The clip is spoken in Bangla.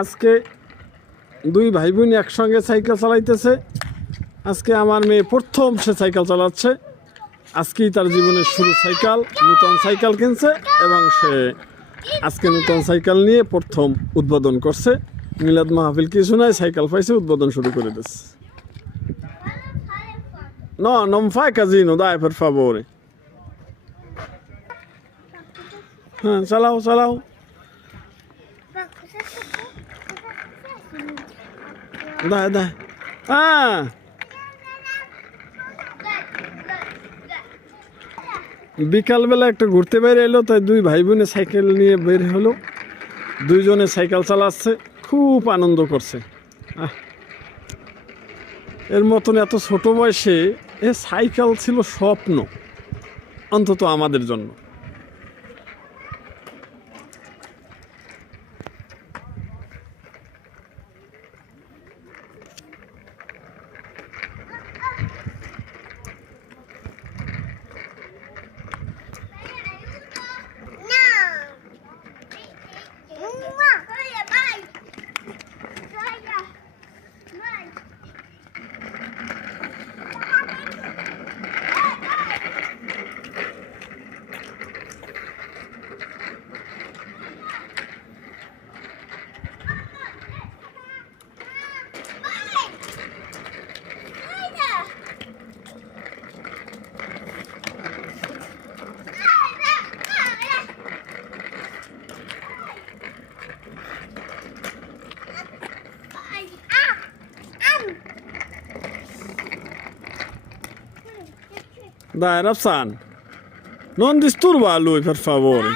আজকে দুই ভাই বোন একসঙ্গে সাইকেল চালাইতেছে। আজকে আমার মেয়ে প্রথম সে সাইকেল চালাচ্ছে। আজকেই তার জীবনের শুরু সাইকেল, নতুন সাইকেল কিনছে এবং সে আজকে নতুন সাইকেল নিয়ে প্রথম উদ্বোধন করছে। মিলাদ মাহফিল কিছু নাই, সাইকেল পাইছে, উদ্বোধন শুরু করে দিচ্ছে। No, non fai casino, dai, per favore. Ciao, ciao. Dai, dai. বিকালবেলা একটা ঘুরতে বের এলো, তাই দুই ভাই বোনে সাইকেল নিয়ে বের হলো। দুইজনে সাইকেল চালাচ্ছে, খুব আনন্দ করছে। এর মতন এত ছোট বয়সে এ সাইকেল ছিল স্বপ্ন, অন্তত আমাদের জন্য। Dai, Rapsan, non disturba lui, per favore.